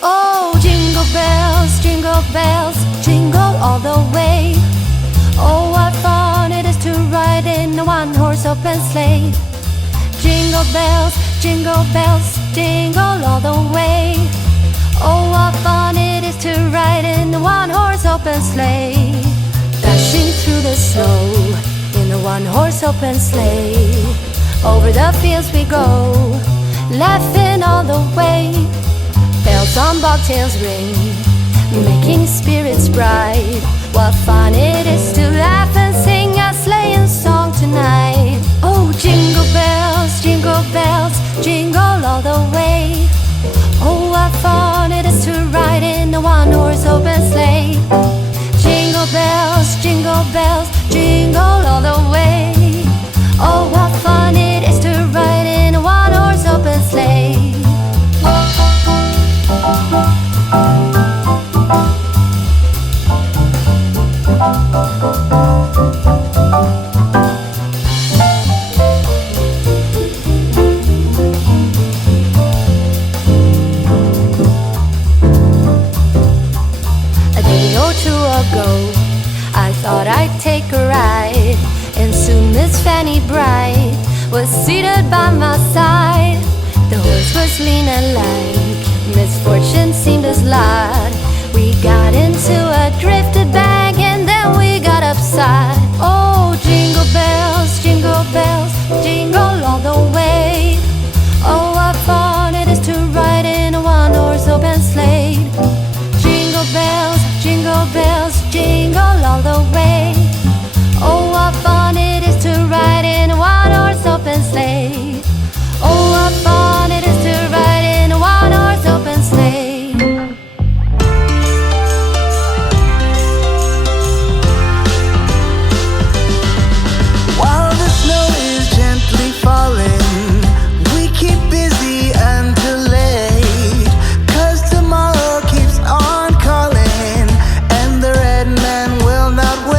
Oh, jingle bells, jingle all the way. Oh, what fun it is to ride in a one-horse open sleigh. Jingle bells, jingle all the way. Oh, what fun it is to ride in a one-horse open sleigh. Dashing through the snow in a one-horse open sleigh. Over the fields we go, laughing all the way. Bells on bobtails ring, making spirits bright. What fun it is to laugh and sing a sleighing song tonight. Oh, jingle bells, jingle all the way. Oh, what fun it is to ride in a one-horse open sleigh. Jingle bells, jingle all the way. Oh, what fun it is to ride in a one-horse open sleigh. A day or two ago, I thought I'd take a ride, and soon Miss Fanny Bright was seated by my side. The horse was lean and lank, misfortune seemed his lot. We got into a drifted bank and then we got upside. Oh, jingle bells, jingle all the way. Oh, what fun it is to ride in a one-horse open sleigh. Jingle bells, jingle all the way. Oh, what fun it is to ride in a one-horse open sleigh. Oh, what fun it is to ride in a one-horse open sleigh. While the snow is gently falling, we keep busy until late, 'cause tomorrow keeps on calling, and the red man will not wait.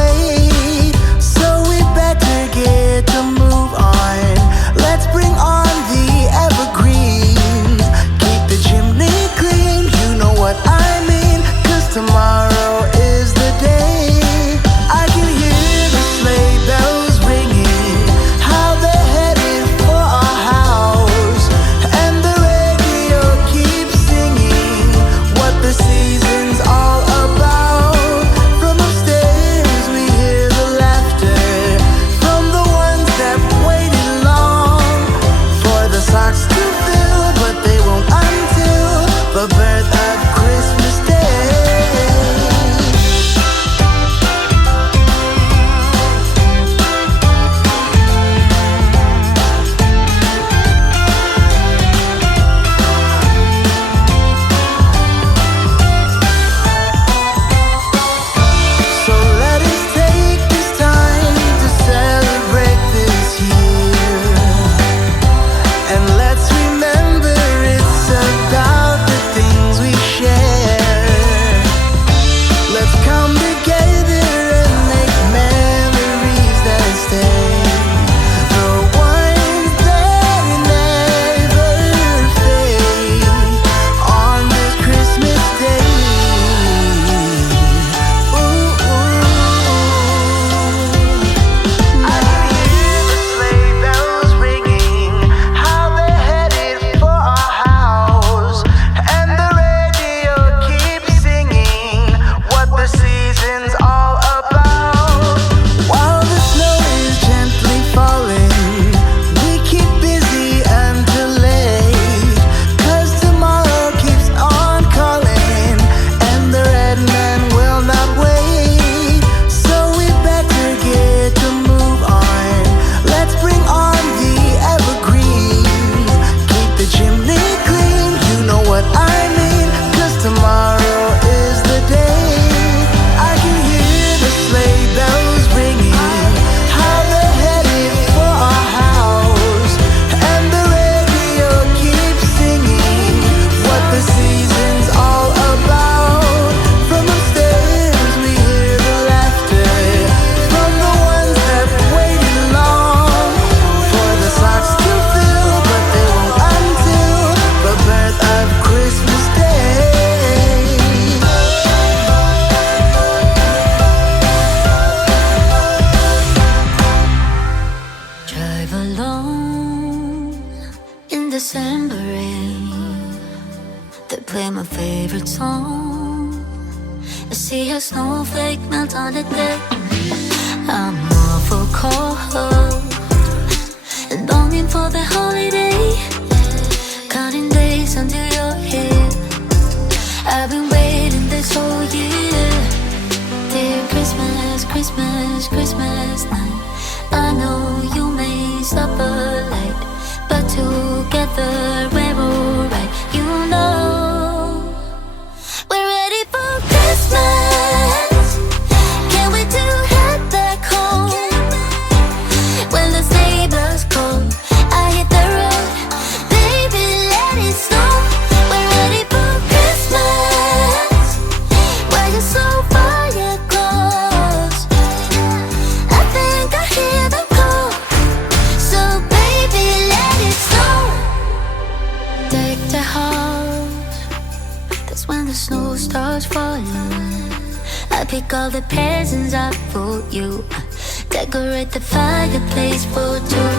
play my favorite song. I see a snowflake melt on the deck. I'm awful cold and longing for the holiday, counting days until you're here. I've been waiting this whole year. Dear Christmas, Christmas, Christmas night, I know you may suffer light, but together we're alright. You know we're ready for Christmas. Can't wait to head back home. When the sleigh bells call, I hit the road. Baby, let it snow. We're ready for Christmas. Why you so far yet close? I think I hear them call. So baby, let it snow. Deck the house. That's when the snow starts falling. I pick all the presents up for you. Decorate the fireplace for two.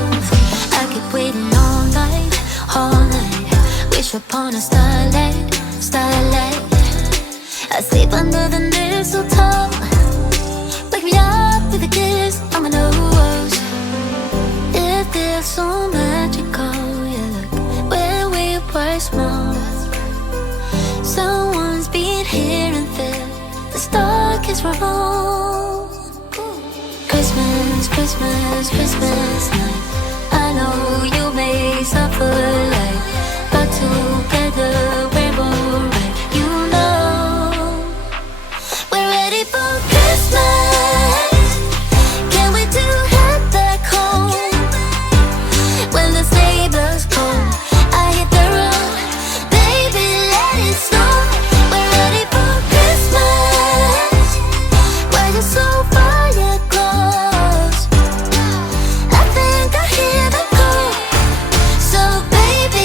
I keep waiting all night, all night. Wish upon a starlight, starlight. I sleep under the mistletoe. Wake me up with a kiss on my nose. It feels so magical, yeah, look where we were small. Someone's been here and there. The stockings were full. Christmas, Christmas, Christmas night, I know you may suffer light, but together we're alright. You know we're ready for Christmas. Can't wait to head back home. When the sleigh bells call, I hit the road. Baby, let it snow. We're ready for Christmas. Why you so far yet close? I think I hear them call. So baby,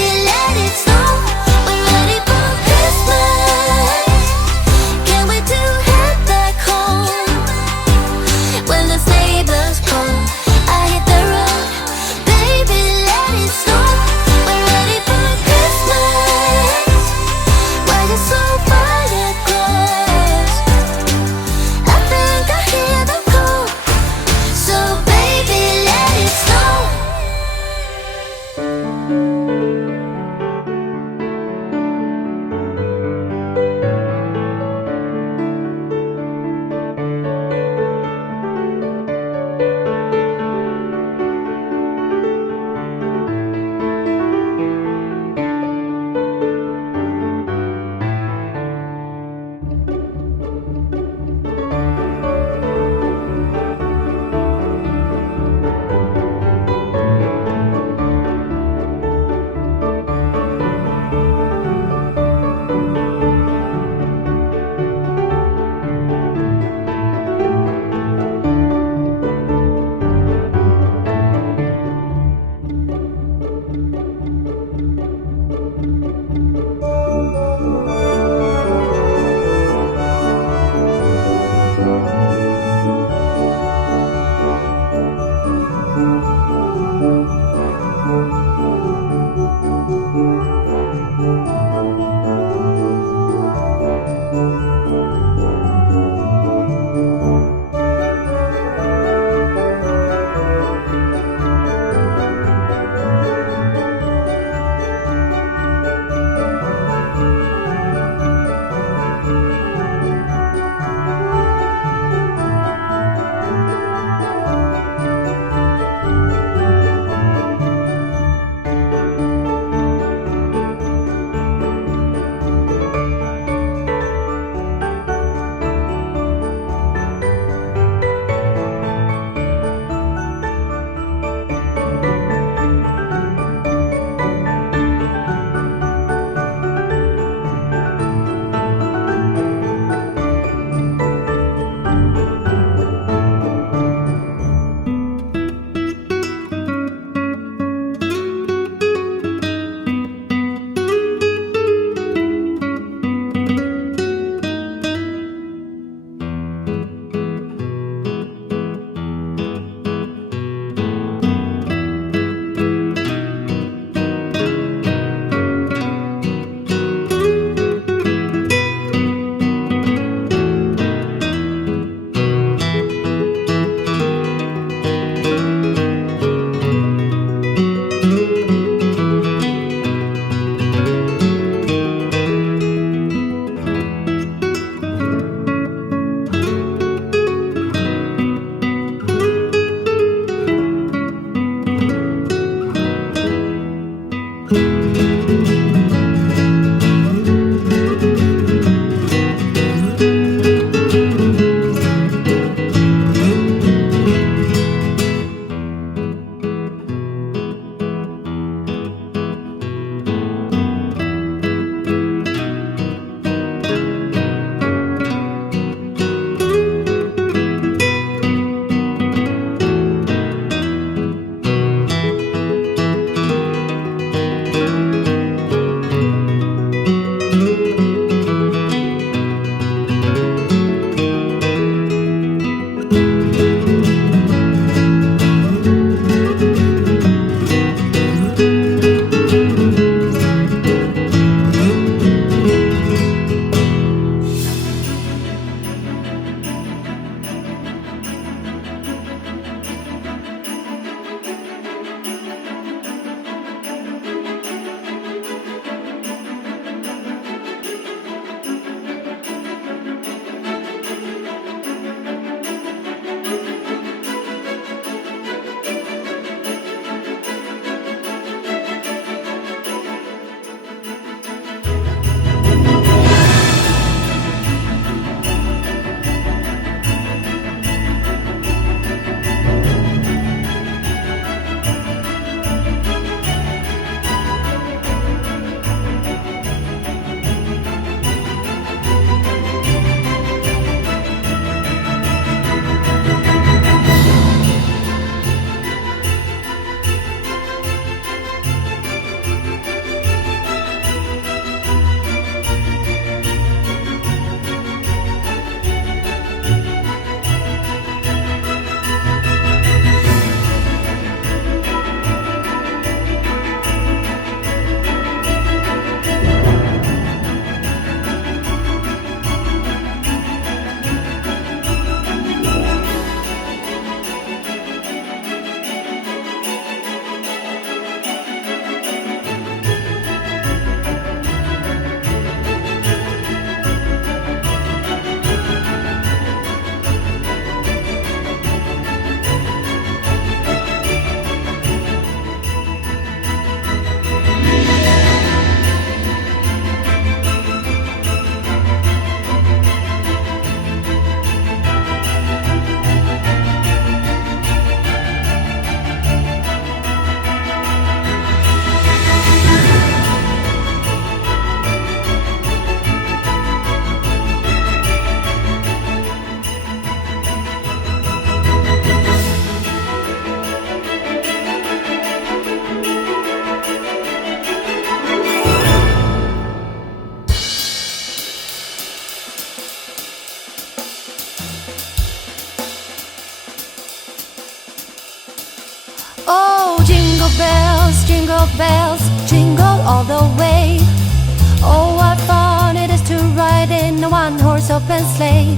open sleigh.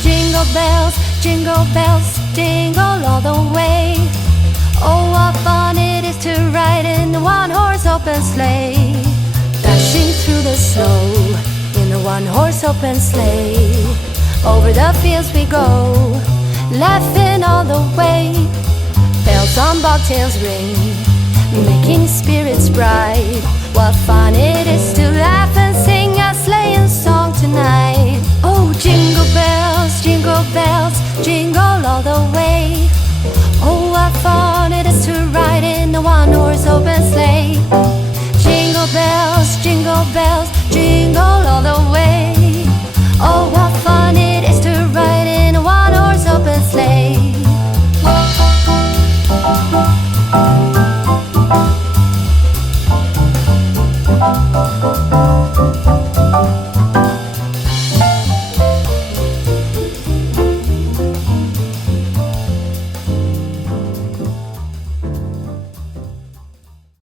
Jingle bells, jingle all the way. Oh, what fun it is to ride in a one-horse open sleigh. Dashing through the snow in a one-horse open sleigh. Over the fields we go, laughing all the way. Bells on bobtails ring, making spirits bright. What fun it is to laugh and sing a sleighing song tonight. Oh, jingle bells, jingle all the way. Oh, what fun it is to ride in a one-horse open sleigh. Jingle bells,